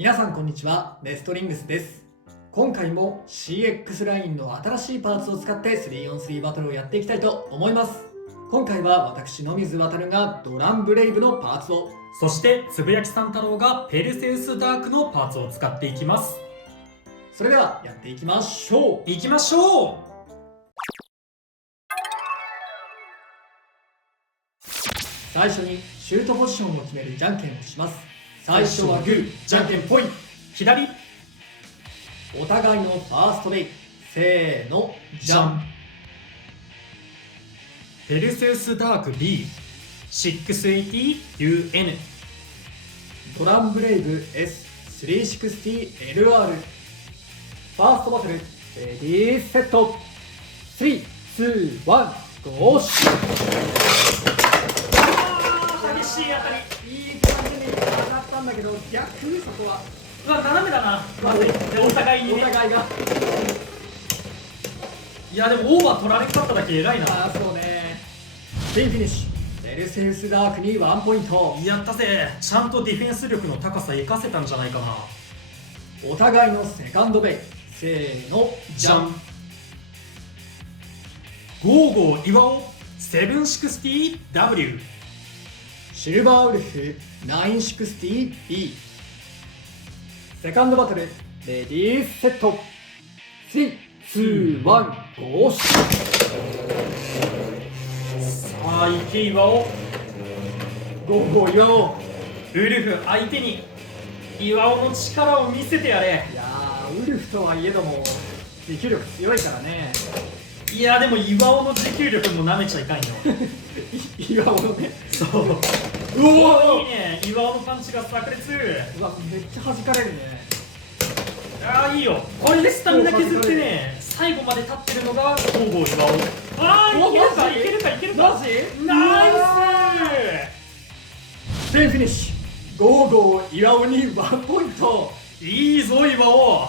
皆さんこんにちは、ネストリングスです。今回も CX ラインの新しいパーツを使って 3on3 バトルをやっていきたいと思います。今回は私野水航がドランブレイブのパーツを、そしてつぶやきさん太郎がペルセウスダークのパーツを使っていきます。それではやっていきましょう。いきましょう。最初にシュートポジションを決めるじゃんけんをします。最初はグー、じゃんけんぽい。左。お互いのファーストベイ。せーの、じゃん。ペルセウスダーク B680UN。 ドランブレイブ S360LR。 ファーストバトル、レディーセット。3、2、1、ゴーシュ。激しい当たり。いい感じに上がったんだけど、逆にそこは斜めだな。まずい。お互いにね。お互いがいやでもオーバー取られかっただけ偉いな。ああそうね。ティンフィニッシュ。ペルセウスダークに1ポイント。やったぜ。ちゃんとディフェンス力の高さ活かせたんじゃないかな。お互いのセカンドベイ。せーの、じゃん。ゴーゴー岩尾 760W。 シルバーウルフ 960B。 セカンドバトル、レディーセット。3、2、1、ゴーシュ。さあいけ岩尾。ゴーゴー岩尾。ウルフ相手に岩尾の力を見せてやれ。いやー、ウルフとはいえども持久力強いからね。いやでも岩尾の持久力もなめちゃいかんよ。岩尾のね。そう。うおおおいいね。岩尾のパンチが炸裂。うわ、めっちゃ弾かれるね。ああいいよ。これでスタミナ削ってね、最後まで立ってるのがゴーゴー岩尾。ああいけるかいけるかいけるか。マジナイス。テンフィニッシュ。ゴーゴー岩尾に1ポイント。ス。いいぞ岩尾。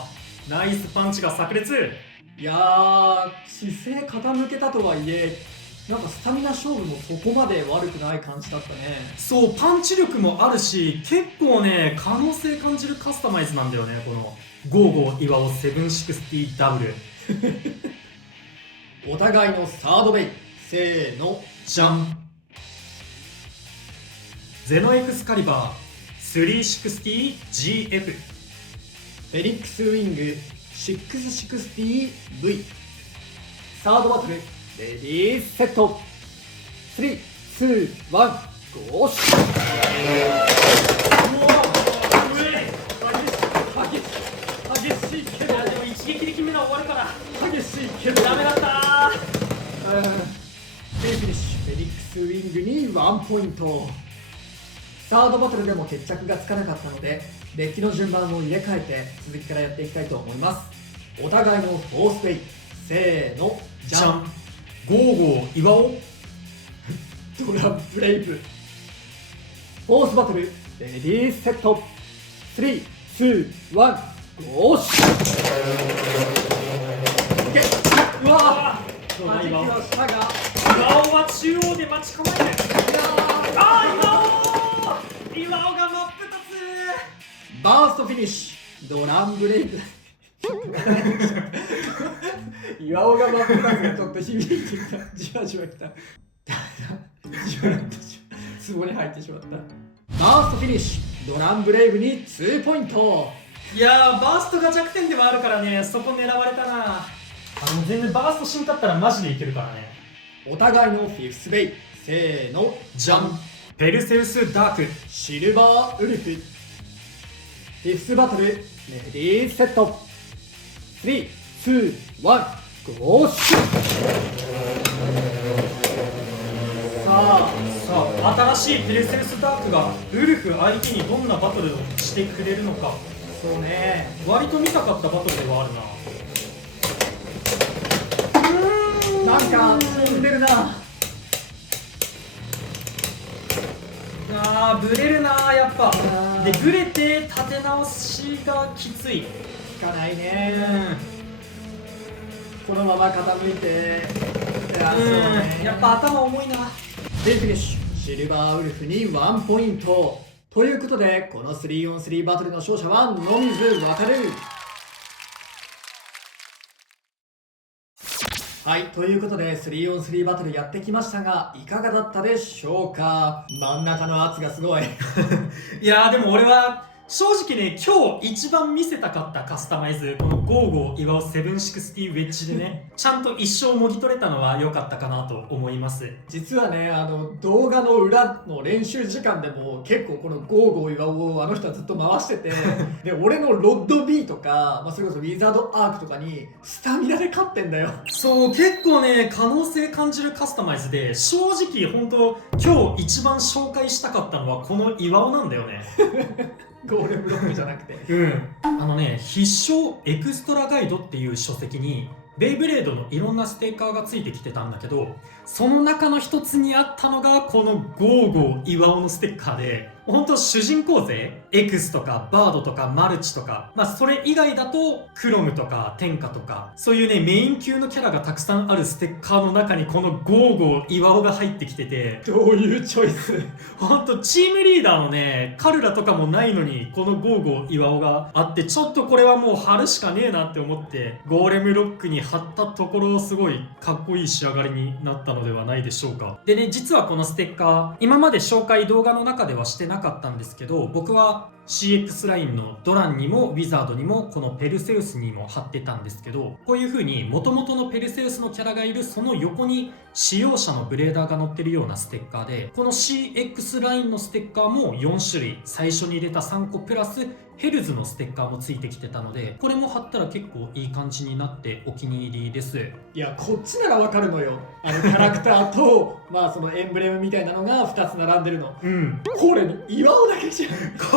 ナイスパンチが炸裂。いやー、姿勢傾けたとはいえ、なんかスタミナ勝負もそこまで悪くない感じだったね。そうパンチ力もあるし、結構ね可能性感じるカスタマイズなんだよね、このゴーゴー岩尾 760W。 お互いのサードベイ。せーの、じゃん。ゼノエクスカリバー 360GF。 フェニックスウィング 660V。 サードバトル、レディーセット。3、2、1、ゴーシュ。激しいけど、いやでも一撃で決めな終わるから。激しいけどダメだったー。フィニッシュ。フェニックスウィングに1ポイント。サードバトルでも決着がつかなかったので、デッキの順番を入れ替えて続きからやっていきたいと思います。お互いのフォースペイ。せーの、じゃん。ゴーゴー岩尾。ドラブレイブ。フォースバトル、レディーセット。3、2、1、ゴーシュ。いけ。うわぁ、弾きましたが、岩尾は中央で待ち構える。ああ岩尾が真っ二バーストフィニッシュ。ドランブレイブ。岩尾が真っ二つがちょっと響いてきた。じわじわきた。じわっとツボに入ってしまった。バーストフィニッシュ。ドランブレイブに2ポイント。つ。いやーバーストが弱点ではあるからね、そこ狙われたな。全然バーストしんかったらマジでいけるからね。お互いのフィフスベイ。せーの、じゃん。ペルセウスダーク。シルバーウルフ。フィフスバトル、レディーセット。3、2、1、ゴーシュ。ささあ新しいペルセウスダークがウルフ相手にどんなバトルをしてくれるのか。そうね。割と見たかったバトルではあるな。なんか飛んでるな。あーブレるなーやっぱ。ーでブレて立て直しがきつい。効かないね。このまま傾いて、やっぱ頭重いな。でフィニッシュ。シルバーウルフに1ポイント。ということで、この 3on3 バトルの勝者は野水航。はい、ということで 3on3 バトルやってきましたが、いかがだったでしょうか。真ん中の圧がすごいいやーでも俺は正直ね、今日一番見せたかったカスタマイズ、このゴーゴー岩尾760ウェッジでね、ちゃんと一生もぎ取れたのは良かったかなと思います。実はね、動画の裏の練習時間でも結構このゴーゴー岩尾をあの人はずっと回しててで、俺のロッド B とか、それこそウィザードアークとかにスタミナで勝ってんだよ。そう、結構ね、可能性感じるカスタマイズで、正直本当今日一番紹介したかったのはこの岩尾なんだよね。ゴーレムロックじゃなくて必勝エクストラガイドっていう書籍にベイブレードのいろんなステッカーがついてきてたんだけど、その中の一つにあったのがこのゴーゴー岩尾のステッカーで、本当主人公勢エクスとかバードとかマルチとか、それ以外だとクロムとか天下とか、そういうねメイン級のキャラがたくさんあるステッカーの中にこのゴーゴー岩尾が入ってきてて、どういうチョイスほんとチームリーダーのねカルラとかもないのにこのゴーゴー岩尾があって、ちょっとこれはもう貼るしかねえなって思ってゴーレムロックに貼ったところ、すごいかっこいい仕上がりになったのではないでしょうか。でね、実はこのステッカー今まで紹介動画の中ではしてなかったんですけど、僕は CX ラインのドランにもウィザードにもこのペルセウスにも貼ってたんですけど、こういう風に元々のペルセウスのキャラがいるその横に使用者のブレーダーが載ってるようなステッカーで、この CX ラインのステッカーも4種類、最初に入れた3個プラスヘルズのステッカーもついてきてたので、これも貼ったら結構いい感じになってお気に入りです。いや、こっちならわかるのよ。キャラクターとそのエンブレムみたいなのが2つ並んでるの。これ岩尾だけじゃん。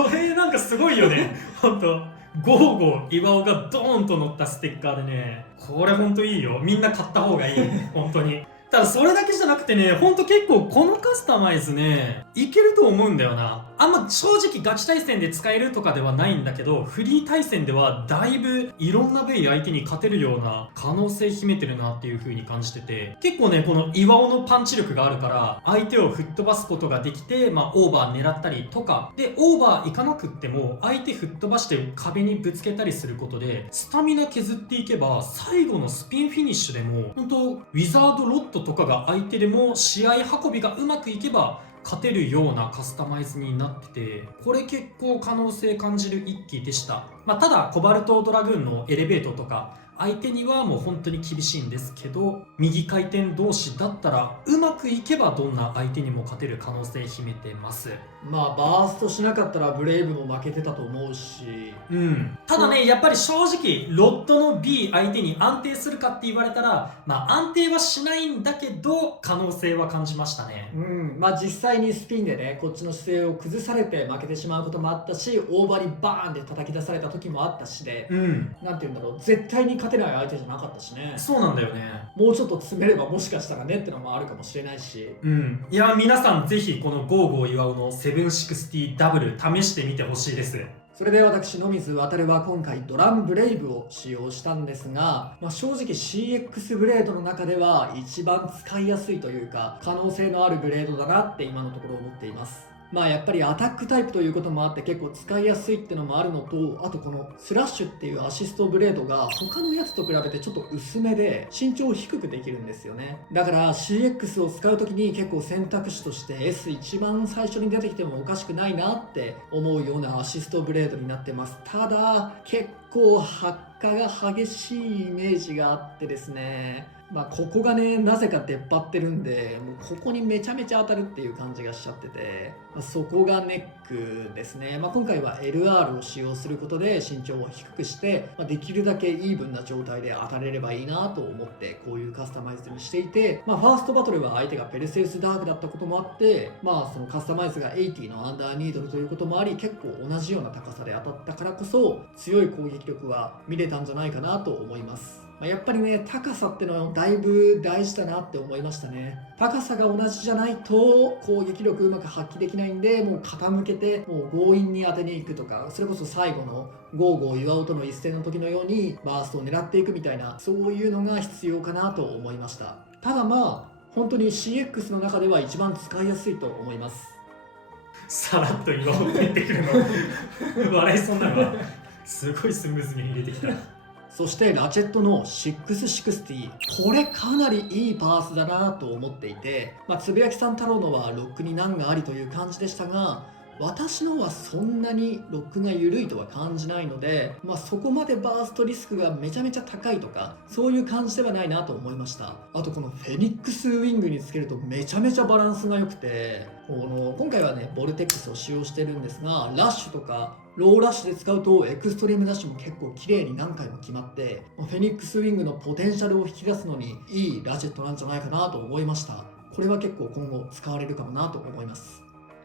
これなんかすごいよねほんとゴーゴー岩尾がドーンと乗ったステッカーでね、これほんといいよ。みんな買った方がいい本当に。ただそれだけじゃなくてね、ほんと結構このカスタマイズねいけると思うんだよな。あんま正直ガチ対戦で使えるとかではないんだけど、フリー対戦ではだいぶいろんなベイ相手に勝てるような可能性秘めてるなっていう風に感じてて、結構ねこの岩尾のパンチ力があるから相手を吹っ飛ばすことができて、オーバー狙ったりとかで、オーバーいかなくっても相手吹っ飛ばして壁にぶつけたりすることでスタミナ削っていけば、最後のスピンフィニッシュでも本当ウィザードロッドとかが相手でも試合運びがうまくいけば勝てるようなカスタマイズになってて、これ結構可能性感じる一機でした。ただコバルトドラグーンのエレベートとか相手にはもう本当に厳しいんですけど、右回転同士だったらうまくいけばどんな相手にも勝てる可能性秘めてます。バーストしなかったらブレイブも負けてたと思うし、ただねやっぱり正直ロッドの B 相手に安定するかって言われたら安定はしないんだけど可能性は感じましたね。実際にスピンでねこっちの姿勢を崩されて負けてしまうこともあったし、オーバーにバーンで叩き出された時もあったしで、なんて言うんだろう、絶対に勝てない相手じゃなかったしね。そうなんだよね。もうちょっと詰めればもしかしたらねってのもあるかもしれないし、いや皆さんぜひこのゴーゴー岩尾の760W 試してみてほしいです。それで私野水航は今回ドランブレイブを使用したんですが、正直 CX ブレードの中では一番使いやすいというか可能性のあるブレードだなって今のところ思っています。やっぱりアタックタイプということもあって結構使いやすいってのもあるのと、あとこのスラッシュっていうアシストブレードが他のやつと比べてちょっと薄めで身長を低くできるんですよね。だから CX を使う時に結構選択肢として S 一番最初に出てきてもおかしくないなって思うようなアシストブレードになってます。ただ結構発火が激しいイメージがあってですね、ここがねなぜか出っ張ってるんで、もうここにめちゃめちゃ当たるっていう感じがしちゃってて、そこがネックですね。今回は LR を使用することで身長を低くして、できるだけイーブンな状態で当たれればいいなと思ってこういうカスタマイズにしていて、ファーストバトルは相手がペルセウスダークだったこともあって、そのカスタマイズが80のアンダーニードルということもあり、結構同じような高さで当たったからこそ強い攻撃力は見れたんじゃないかなと思います。やっぱりね高さってのはだいぶ大事だなって思いましたね。高さが同じじゃないと攻撃力うまく発揮できないんで、もう傾けてもう強引に当てに行くとか、それこそ最後のゴーゴー岩尾との一戦の時のようにバーストを狙っていくみたいな、そういうのが必要かなと思いました。ただ本当に CX の中では一番使いやすいと思います。さらっと岩を入ってくるの笑いそうなのはすごいスムーズに入れてきた。そしてラチェットの660、これかなりいいパースだなと思っていて、つぶやきさん太郎のはロックに難がありという感じでしたが、私のはそんなにロックが緩いとは感じないので、そこまでバーストリスクがめちゃめちゃ高いとかそういう感じではないなと思いました。あとこのフェニックスウィングにつけるとめちゃめちゃバランスが良くて、今回はねボルテックスを使用してるんですが、ラッシュとかローラッシュで使うとエクストリームダッシュも結構綺麗に何回も決まって、フェニックスウィングのポテンシャルを引き出すのにいいラチェットなんじゃないかなと思いました。これは結構今後使われるかもなと思います。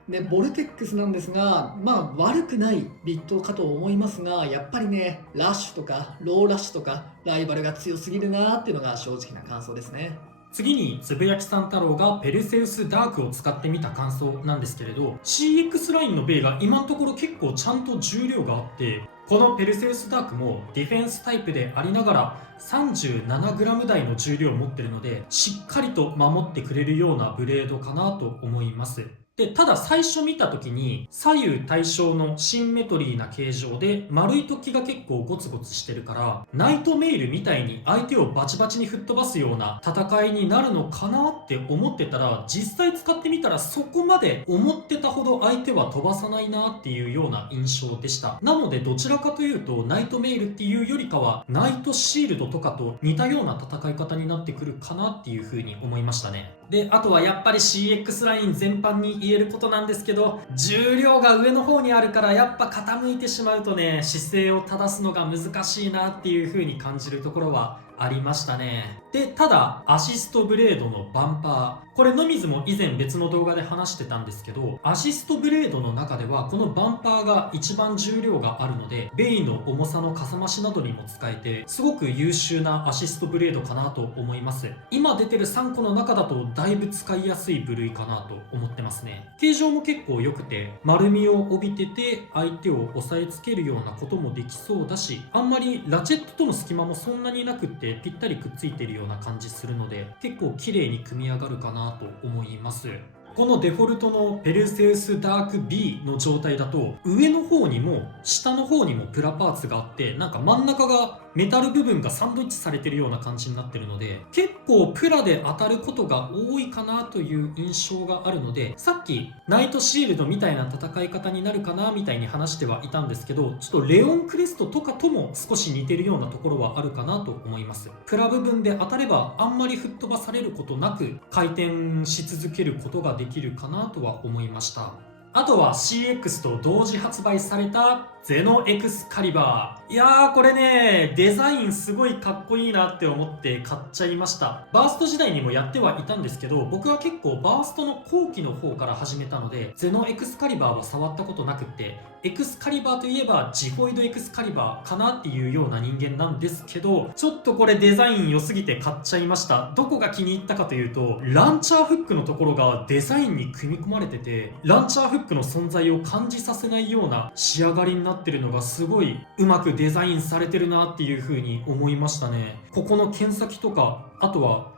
でボルテックスなんですが、悪くないビットかと思いますが、やっぱりねラッシュとかローラッシュとかライバルが強すぎるなっていうのが正直な感想ですね。次につぶやきさん太郎がペルセウスダークを使ってみた感想なんですけれど、 CX ラインのベイが今のところ結構ちゃんと重量があって、このペルセウスダークもディフェンスタイプでありながら 37g 台の重量を持ってるので、しっかりと守ってくれるようなブレードかなと思います。で、ただ最初見た時に左右対称のシンメトリーな形状で丸い突起が結構ゴツゴツしてるから、ナイトメイルみたいに相手をバチバチに吹っ飛ばすような戦いになるのかなって思ってたら、実際使ってみたらそこまで思ってたほど相手は飛ばさないなっていうような印象でした。なのでどちらかというとナイトメイルっていうよりかはナイトシールドとかと似たような戦い方になってくるかなっていう風に思いましたね。で、あとはやっぱり CX ライン全般に言えることなんですけど、重量が上の方にあるからやっぱ傾いてしまうとね、姿勢を正すのが難しいなっていう風に感じるところはありましたね。で、ただアシストブレードのバンパー、これのみずも以前別の動画で話してたんですけど、アシストブレードの中ではこのバンパーが一番重量があるので、ベイの重さのかさ増しなどにも使えてすごく優秀なアシストブレードかなと思います。今出てる3個の中だとだいぶ使いやすい部類かなと思ってますね。形状も結構良くて丸みを帯びてて相手を押さえつけるようなこともできそうだし、あんまりラチェットとの隙間もそんなになくってぴったりくっついてるような感じするので、結構綺麗に組み上がるかなと思います。このデフォルトのペルセウスダーク B の状態だと上の方にも下の方にもプラパーツがあって、なんか真ん中がメタル部分がサンドイッチされてるような感じになってるので、結構プラで当たることが多いかなという印象があるので、さっきナイトシールドみたいな戦い方になるかなみたいに話してはいたんですけど、ちょっとレオンクレストとかとも少し似てるようなところはあるかなと思います。プラ部分で当たればあんまり吹っ飛ばされることなく回転し続けることができるかなとは思いました。あとは CX と同時発売されたゼノエクスカリバー。いやーこれね、デザインすごいかっこいいなって思って買っちゃいました。バースト時代にもやってはいたんですけど、僕は結構バーストの後期の方から始めたので、ゼノエクスカリバーは触ったことなくって、エクスカリバーといえばジフォイドエクスカリバーかなっていうような人間なんですけど、ちょっとこれデザイン良すぎて買っちゃいました。どこが気に入ったかというと、ランチャーフックのところがデザインに組み込まれてて、ランチャーフックの存在を感じさせないような仕上がりになってるのがすごいうまくデザインされてるなっていう風に思いましたね。ここの剣先とか、あとは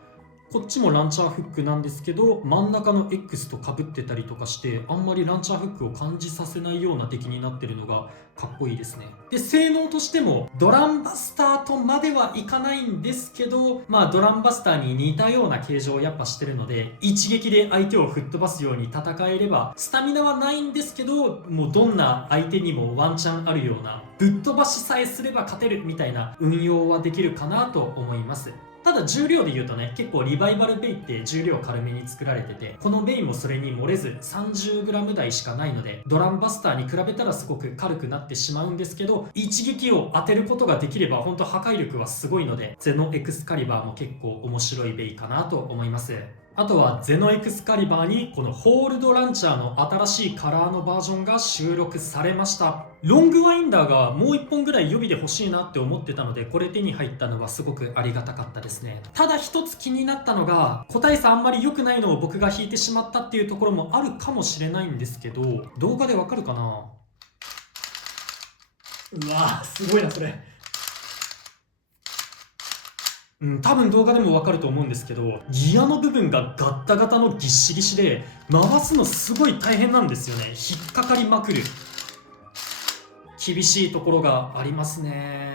こっちもランチャーフックなんですけど、真ん中の X と被ってたりとかして、あんまりランチャーフックを感じさせないような出来になってるのがかっこいいですね。で、性能としてもドランバスターとまではいかないんですけど、ドランバスターに似たような形状をやっぱしてるので、一撃で相手を吹っ飛ばすように戦えれば、スタミナはないんですけど、もうどんな相手にもワンチャンあるような、ぶっ飛ばしさえすれば勝てるみたいな運用はできるかなと思います。ただ重量で言うとね、結構リバイバルベイって重量軽めに作られてて、このベイもそれに漏れず 30g 台しかないので、ドランバスターに比べたらすごく軽くなってしまうんですけど、一撃を当てることができれば本当破壊力はすごいので、ゼノエクスカリバーも結構面白いベイかなと思います。あとはゼノエクスカリバーにこのホールドランチャーの新しいカラーのバージョンが収録されました。ロングワインダーがもう1本ぐらい予備で欲しいなって思ってたので、これ手に入ったのはすごくありがたかったですね。ただ一つ気になったのが、個体差あんまり良くないのを僕が引いてしまったっていうところもあるかもしれないんですけど、動画でわかるかな？うわーすごいなそれ。多分動画でもわかると思うんですけど、ギアの部分がガッタガタのギッシギシで回すのすごい大変なんですよね。引っかかりまくる。厳しいところがありますね。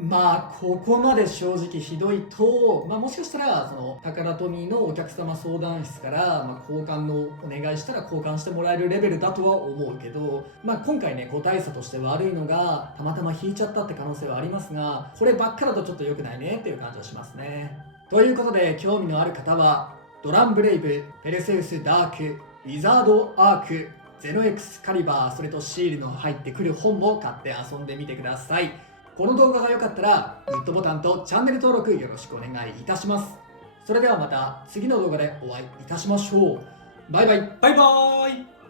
まあここまで正直ひどいと、もしかしたらそのタカラトミーのお客様相談室から、交換のお願いしたら交換してもらえるレベルだとは思うけど、今回ね個体差として悪いのがたまたま引いちゃったって可能性はありますが、こればっかだとちょっと良くないねっていう感じはしますね。ということで興味のある方はドランブレイブ、ペルセウスダーク、ウィザードアーク、ゼノエクスカリバー、それとシールの入ってくる本も買って遊んでみてください。この動画が良かったらグッドボタンとチャンネル登録よろしくお願いいたします。それではまた次の動画でお会いいたしましょう。バイバイ。バイバーイ。